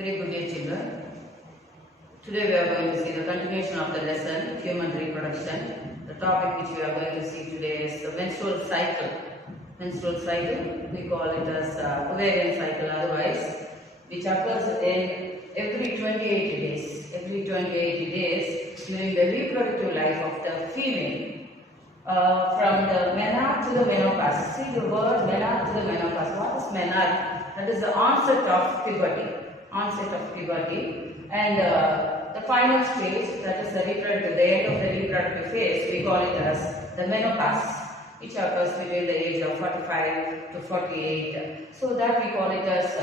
Very good day, children. Today we are going to see the continuation of the lesson, human reproduction. The topic which we are going to see today is the menstrual cycle. Menstrual cycle, we call it as ovarian cycle otherwise, which occurs in every 28 days. Every 28 days during the reproductive life of the female. From the menarche to the menopause. See the word menarche to the menopause. What is menarche? That is the onset of puberty. And the final stage, that is the reproductive, the end of the reproductive phase, we call it as the menopause, which occurs between the age of 45 to 48. So that we call it as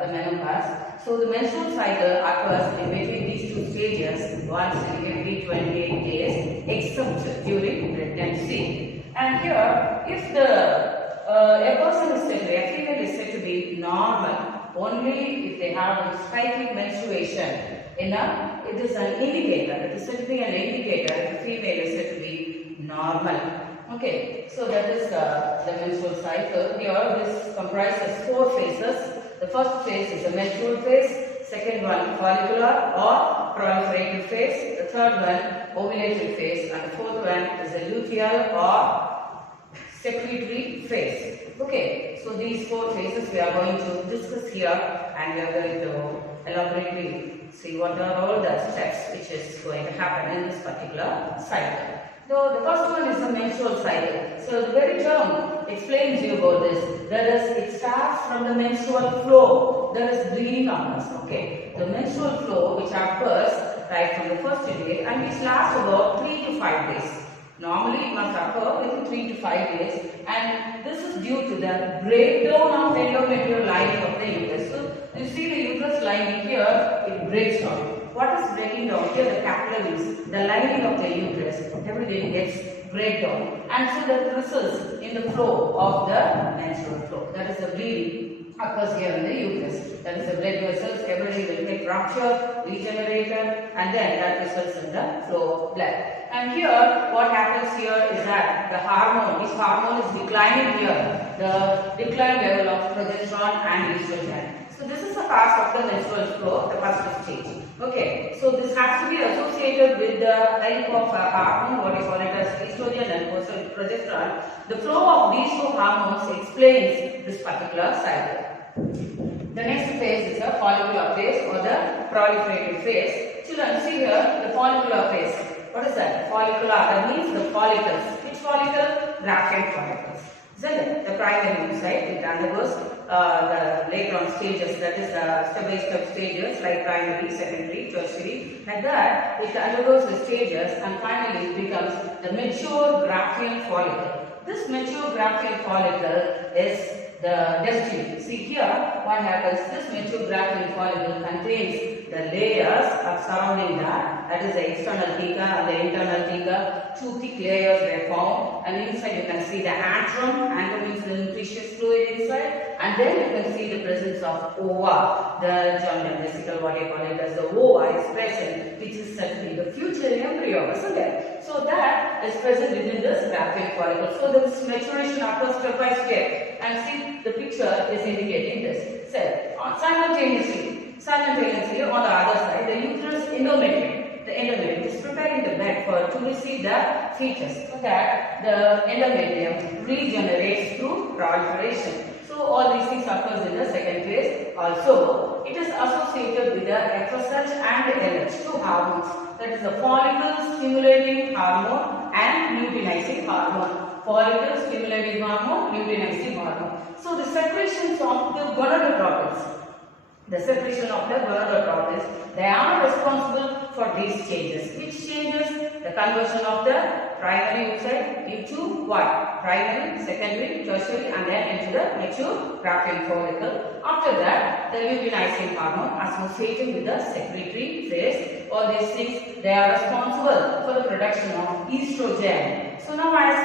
the menopause. So the menstrual cycle occurs in between these two stages once in every 28 days, except during pregnancy. And here, if a person is said to be, a female is said to be normal, only if they have a cyclic menstruation. It is an indicator. It is said to be an indicator if a female is said to be normal. Okay, so that is the menstrual cycle. Here, this comprises 4 phases. The first phase is the menstrual phase. Second one, follicular or proliferative phase. The third one, ovulatory phase. And the fourth one is the luteal or secretory phase. Okay, so these 4 phases we are going to discuss here, and we are going to elaborately see what are all the steps which is going to happen in this particular cycle. So the first one is the menstrual cycle. So the very term explains you about this. That is, it starts from the menstrual flow. That is bleeding occurs. Okay, the menstrual flow which occurs right from the first day and which lasts about 3 to 5 days. Normally it must occur within 3 to 5 days, and this is due to the breakdown of endometrial lining of the uterus. So you see the uterus lining here, it breaks down. What is breaking down? Here the capillaries, the lining of the uterus, everything gets breakdown, and so that results in the flow of the menstrual flow. That is the bleeding occurs here in the uterus. That is the blood vessels, everything will get ruptured, regenerated, and then that results in the flow of blood. And here, what happens here is that the hormone, this hormone is declining here, the decline level of progesterone and estrogen. So this is the cause of the menstrual flow, the first stage. Okay, so this has to be associated with the type of hormone, what we call it as estrogen and progesterone. The flow of these 2 hormones explains this particular cycle. The next phase is the follicular phase or the proliferative phase. Children, see here the follicular phase. What is that? Follicular, that means the follicles. Which follicle? Graphic follicles. Isn't it? The primary oocyte, it undergoes the later on stages, that is the step-by-step stages like primary, secondary, tertiary. Like that, it undergoes the stages and finally it becomes the mature Graphian follicle. This mature Graphian follicle is the destiny. See here, what happens? This mature Graphian follicle contains the layers surrounding that is the external theca and the internal theca. 2 thick layers were found, and inside you can see the antrum. Antrum means the nutritious fluid inside, and then you can see the presence of ova, the germinal vesicle, what you call it as the ova is present, which is said to be the future embryo, isn't it? So that is present within this Graphian follicle. So this maturation occurs step by step, and see the picture is indicating this. So simultaneously on the other side, the uterus endometrium is preparing the bed to receive the fetus, so that the endometrium regenerates through proliferation. So all these things occurs in the second phase. Also, it is associated with the FSH and LH, 2 hormones. That is the follicle stimulating hormone and luteinizing hormone. Follicle stimulating hormone, luteinizing hormone. So the secretions of the gonadotropins. The secretion of the gonadotropins, they are responsible for these changes. Which changes? The conversion of the primary oocyte into what? Primary, secondary, tertiary, and then into the mature Graphian follicle. After that, the luteinizing hormone associated with the secretory phase. All these things, they are responsible for the production of estrogen. So now, as I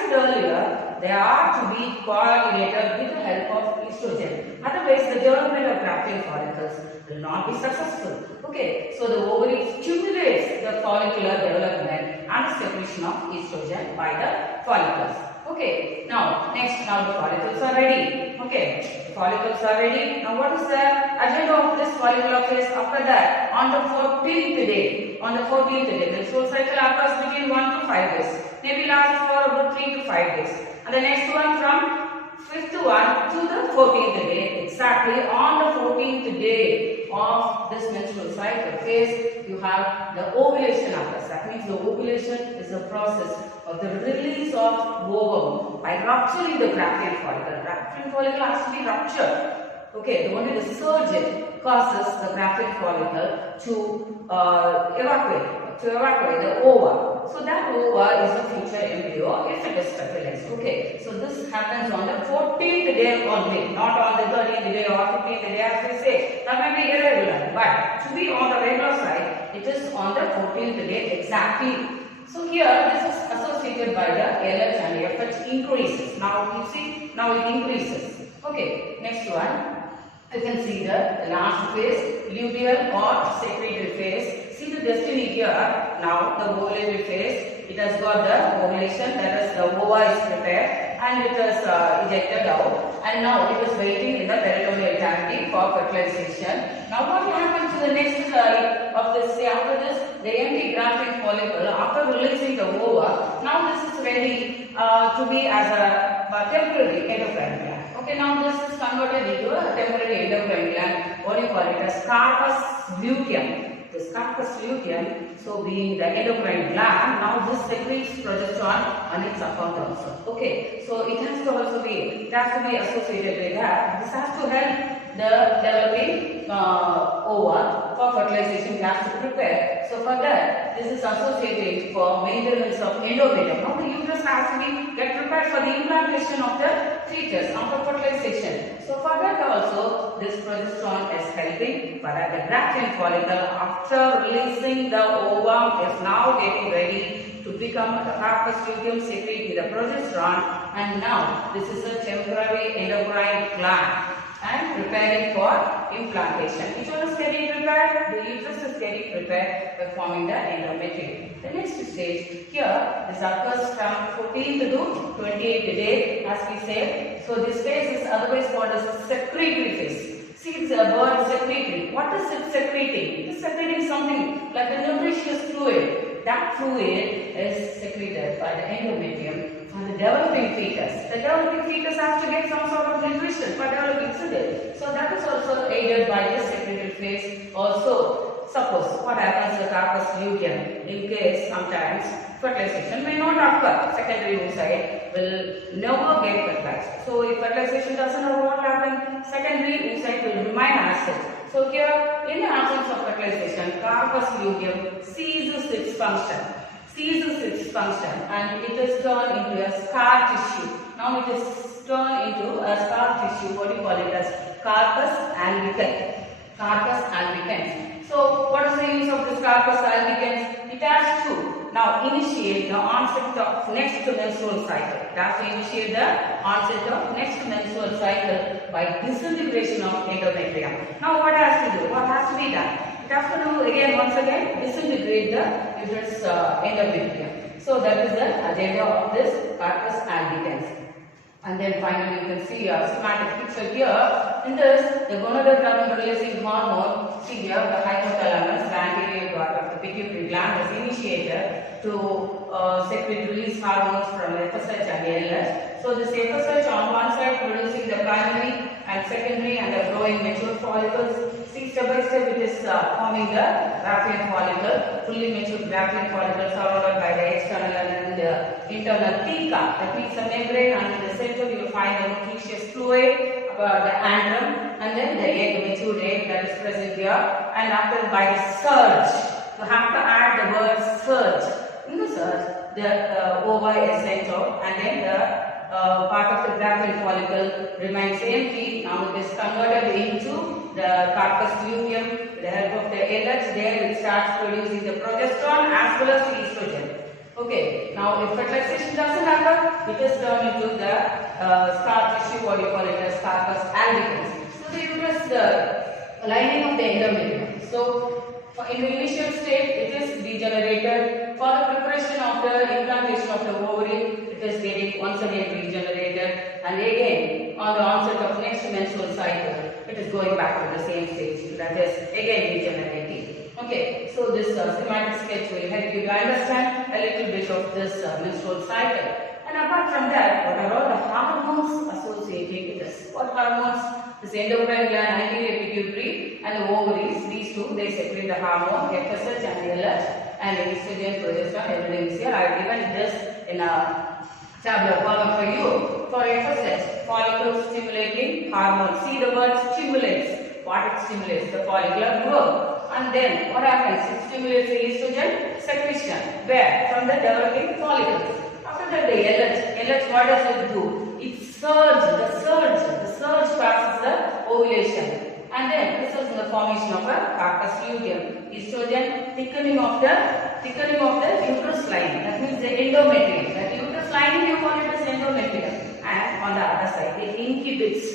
said earlier, they are to be coagulated with the help of estrogen. Otherwise, the development of Graphian follicles will not be successful. Okay, so the ovary stimulates the follicular development and secretion of estrogen by the follicles. Okay, now next, now the follicles are ready. Okay, the follicles are ready. Now what is the agenda of this follicular phase? After that, on the 14th day, the menstrual cycle occurs between 1 to 5 days. Maybe lasts for about 3 to 5 days. And the next one from 5th one to the 14th day. Exactly on the 14th day of this menstrual cycle phase, you have the ovulation occurs. That means the ovulation is the process of the release of ovum by rupturing the Graafian follicle. Graafian follicle has to be ruptured. Okay, only the surgeon causes the Graafian follicle to evacuate the ova. So that ova is the future embryo if it is fertilized. Okay, so this happens on the 14th day only, not on the 13th day or 15th day as we say. That may be irregular, but to be on the regular side, it is on the 14th day exactly. So here this is associated by the LH and FH increases. Now you see, now it increases. Okay, next one. You can see the last phase, luteal or secretory phase. See the destiny here. Now the ovulatory phase, it has got the ovulation, that is the ova is prepared and it is ejected out, and now it is waiting in the peritoneal cavity for fertilization. Now what will happen to the next side of this? Say after this, the empty Graafian follicle, after releasing the ova, now this is ready to be as a temporary endocrine gland. Okay, now this is converted into a temporary endocrine gland. What do you call it? As carpus luteum. This carpus luteum, so being the endocrine gland, now this secretes progesterone on its account also. Okay, so it has to also be, associated with that. This has to help the developing ova for fertilization. It has to prepare. So for that, this is associated for maintenance of endometrium. Now the uterus has to get prepared for the implantation of the fetus after fertilization. So for that also, this progesterone is helping. But at the Graafian follicle, after releasing the ovum, is now getting ready to become the carpus luteum secreting the progesterone, and now this is a temporary endocrine gland and preparing for implantation. Which one is getting prepared? The uterus is getting prepared by forming the endometrium. The next stage here, this occurs from 14th to 28th day, as we say. So this phase is otherwise called as secretory phase. See, it's a word secretory. What is it secreting? It is secreting something like a nutritious fluid. That fluid is secreted by the endometrium for the developing fetus. The developing fetus has to get some sort of nutrition for developing, isn't it? So that is also aided by the secretory phase. Also, suppose what happens to the carpus luteum, in case sometimes fertilization may not occur, secondary oocyte will never get fertilized. So if fertilization doesn't occur, what happens? Secondary oocyte will remain as such. So here, in the absence of fertilization, carpus luteum ceases its function, and it is turned into a scar tissue. Now it is turned into a scar tissue. What do you call it as? Carpus albicans. Carpus albicans. So what is the use of this carpus albicans? It has to now initiate the onset of next menstrual cycle. It has to initiate the onset of next menstrual cycle by disintegration of endometrium. Now what has to do? What has to be done? It has to do once again disintegrate the uterus endometrium. So that is the agenda of this carpus albicans. And then finally you can see a schematic picture here. In this, the gonadotropin releasing hormone, see here the hypothalamus, the anterior part of the pituitary gland, is initiated to release hormones from FSH and LH. So this FSH on one side producing the primary and secondary and the growing mature follicles. See, step by step it is forming the Graafian follicle, fully mature Graafian follicle surrounded by the external and the internal theca. That means the membrane, and in the center you will find the nutritious fluid, the antrum, and then the egg, mature egg that is present here. And after by the surge, you have to add the word surge. In the surge, the ova is sent out, and then the part of the Graafian follicle remains empty. Now it is converted into the carpus luteum with the help of the LH. There it starts producing the progesterone as well as the estrogen. Okay, now if fertilization doesn't happen, it is turned into the scar tissue, what you call it as carpus albicans. So the uterus, the lining of the endometrium. So in the initial state, it is degenerated. For the preparation of the implantation of the ovary, it is getting once again regenerated, and again on the onset of next menstrual cycle, it is going back to the same stage, that is again regenerating. Okay, so this schematic sketch will help you to understand a little bit of this menstrual cycle. And apart from that, what are all the hormones associated with this? What hormones? This endocrine gland, anterior pituitary, and the ovaries, these two, they secrete the hormone FSH and LH, and estrogen, progesterone, everything is here. I have given this in a tabular form for you. For FSH, follicle stimulating hormone. See the word stimulates. What it stimulates? The follicular growth. And then what happens? It stimulates the estrogen secretion. Where? From the developing follicles. After that, the LH, what does it do? It surge passes the ovulation. And then this is in the formation of a carpus luteum. Estrogen thickening of the uterus lining. That means the endometrium. That uterus lining you call it as endometrium. And on the other side, it inhibits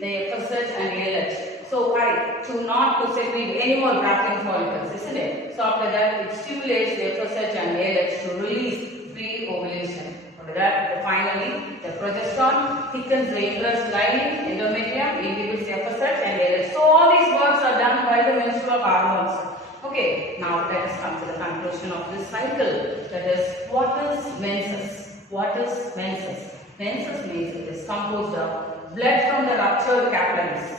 the FSH and LH. So why? Not to secrete any more grafting follicles, isn't it? So after that, it stimulates the FSH and LH to release free ovulation. After that, finally, the progesterone thickens the uterus lining, endometrium, inhibits the FSH and LH. So all these works are done by the menstrual hormones. Okay, now let us come to the conclusion of this cycle. That is, what is menses? What is menses? Menses means it is composed of blood from the ruptured capillaries.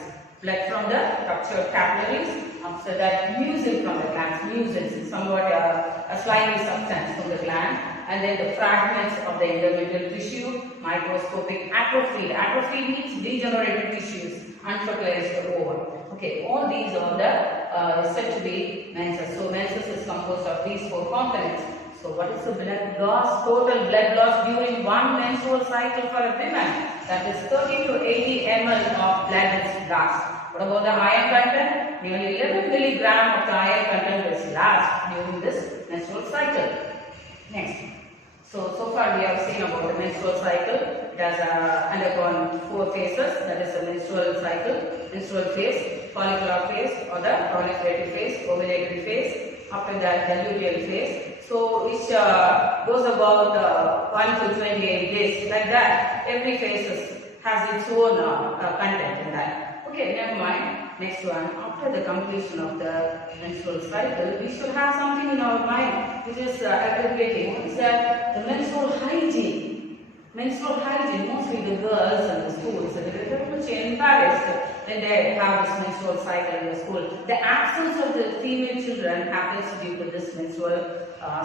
Blood from the ruptured capillaries. After that, mucin from the glands. Mucin is somewhat a slimy substance from the gland. And then the fragments of the endometrial tissue, microscopic atrophy. Atrophy means degenerated tissues, unfertilized ovum. Okay, all these are the said to be menses. So menses is composed of these four components. So what is the blood loss? Total blood loss during one menstrual cycle for a woman. That is 30 to 80 ml of blood is lost. What about the iron content? Nearly 11 milligram of the iron content is lost during this menstrual cycle. Next. So far we have seen about the menstrual cycle. It has undergone 4 phases. That is the menstrual cycle, menstrual phase, follicular phase or the proliferative phase, ovulatory phase. After that, the luteal phase. So it goes about 1 to 28 days. Like that, every phase has its own content in that. Okay, never mind. Next one, after the completion of the menstrual cycle, we should have something in our mind which is aggregating. What is that? The menstrual hygiene. Menstrual hygiene, mostly the girls and the schools, they are very much embarrassed when they have this menstrual cycle in the school. The absence of the female children happens due to this menstrual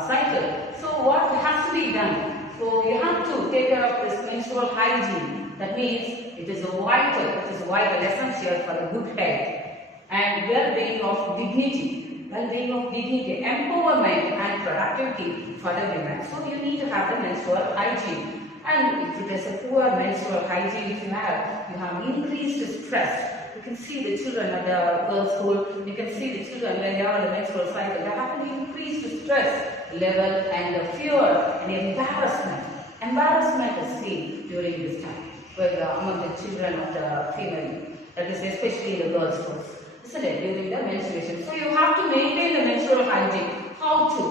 cycle. So what has to be done? So you have to take care of this menstrual hygiene. That means it is vital, essential for the good health and well-being of dignity, empowerment and productivity for the women. So you need to have the menstrual hygiene. And if it is a poor menstrual hygiene, if you have increased stress. You can see the children at the girls' school, you can see the children when they are on the menstrual cycle, they have an increased stress level and the fear and embarrassment. Embarrassment is seen during this time among the children of the female, that is especially in the girls' schools, isn't it, during the menstruation. So you have to maintain the menstrual hygiene. How to?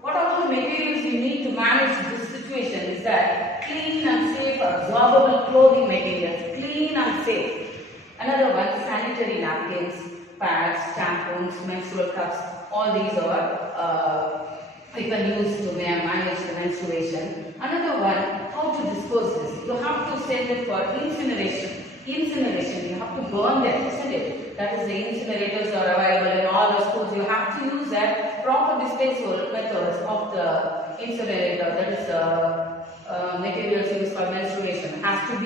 What are the materials you need to manage this situation is that clean and safe absorbable clothing materials, clean and safe. Another one, sanitary napkins, pads, tampons, menstrual cups, all these are you can use to manage the menstruation. Another one, how to dispose this. You have to send it for incineration. Incineration, you have to burn them, isn't it? That is, the incinerators are available in all the schools. You have to use that proper disposal methods of the incinerator. That is materials used for menstruation has to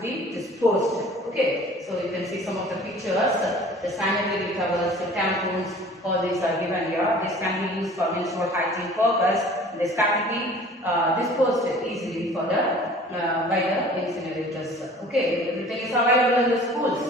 be disposed. Okay, so you can see some of the pictures. The sanitary towels, the tampons, all these are given here. This can be used for menstrual hygiene purpose. This can be disposed easily for the by the incinerators. Okay, everything is available in the schools,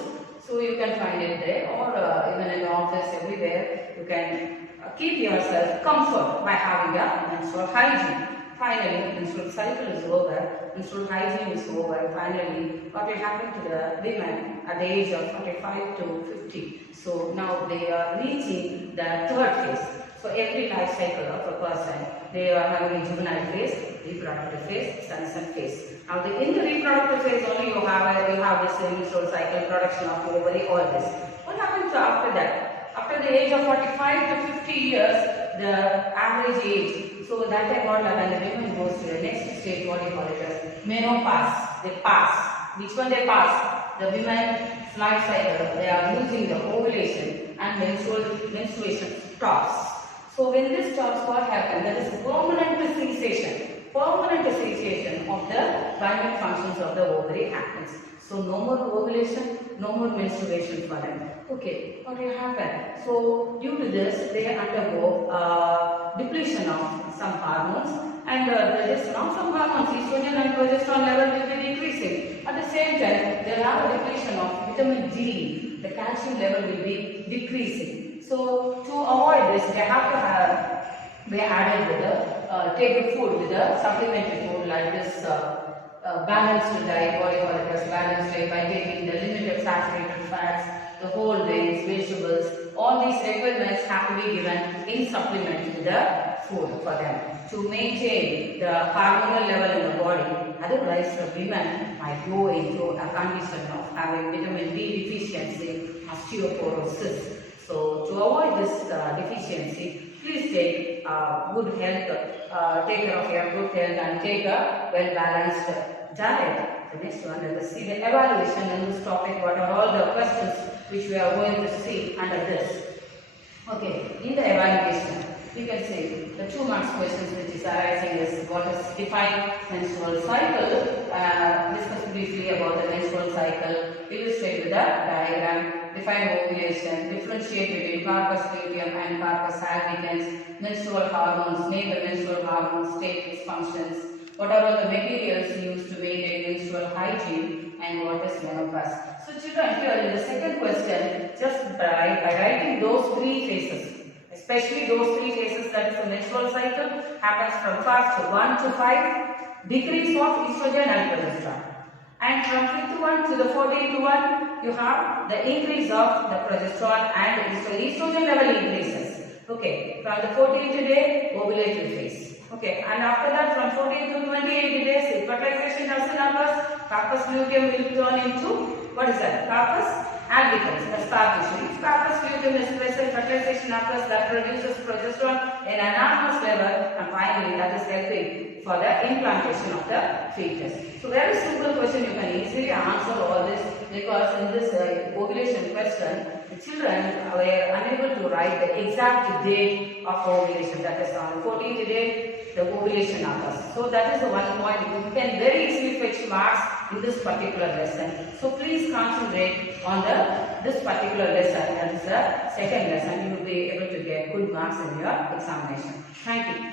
so you can find it there, or even in the office, everywhere. You can keep yourself comfort by having a menstrual hygiene. Finally, menstrual cycle is over, menstrual hygiene is over. Finally, what will happen to the women at the age of 45 to 50? So now they are reaching the third phase. So every life cycle of a person, they are having a juvenile phase, reproductive phase, senescent phase. Now in the reproductive phase only you have this menstrual cycle, production of ovary, all this. What happens after that? After the age of 45 to 50 years, the average age, so that time what happens, the women goes to the next stage, what you call it as menopause. They pass. Which one they pass? The women's life cycle, they are losing the ovulation and menstruation stops. So when this stops, what happens? That is permanent cessation of the primary functions of the ovary happens. So no more ovulation, no more menstruation for them. Okay, what will happen? So due to this, they undergo depletion of some hormones, and progesterone, some hormones, estrogen and progesterone level will be decreasing. At the same time, there are a depletion of vitamin D. The calcium level will be decreasing. So to avoid this, they have to be added with take the food with a supplementary food like this balanced diet, what you call it as balanced diet, by taking the limited saturated fats, the whole grains, vegetables. All these requirements have to be given in supplement to the food for them to maintain the hormonal level in the body. Otherwise, the women might go into a condition of having vitamin D deficiency, osteoporosis. So to avoid this deficiency, please take good health, take care of your good health and take a well-balanced diet. The next one, let us see the evaluation in this topic. What are all the questions which we are going to see under this? Okay, in the evaluation, we can say the 2 marks questions which is arising is what is define menstrual cycle, discuss briefly about the menstrual cycle, illustrate with a diagram, define ovulation, differentiate between corpus luteum and corpus albicans, menstrual hormones, name the menstrual hormones, state its functions, what are all the materials used to maintain menstrual hygiene, and what is menopause. So children, here in the second question, just by writing those 3 phases, especially those 3 phases, that is the menstrual cycle, happens from first 1 to 5, decrease of estrogen and progesterone. And from 5th one to the 14th one, you have the increase of the progesterone and estrogen level increases. Okay, from the 14th day, ovulatory phase. Okay, and after that, from 14 to 28 days, fertilization doesn't occur. Corpus luteum will turn into, what is that? Corpus albicans, the scar tissue. If corpus luteum is present, fertilization occurs, that produces progesterone in an enormous level, and finally that is helping for the implantation of the fetus. So very simple question, you can easily answer all this, because in this ovulation question, the children were unable to write the exact date of ovulation. That is on the 14th day, the ovulation occurs. So that is the one point you can very easily fetch marks in this particular lesson. So please concentrate on this particular lesson. That is the second lesson. You will be able to get good marks in your examination. Thank you.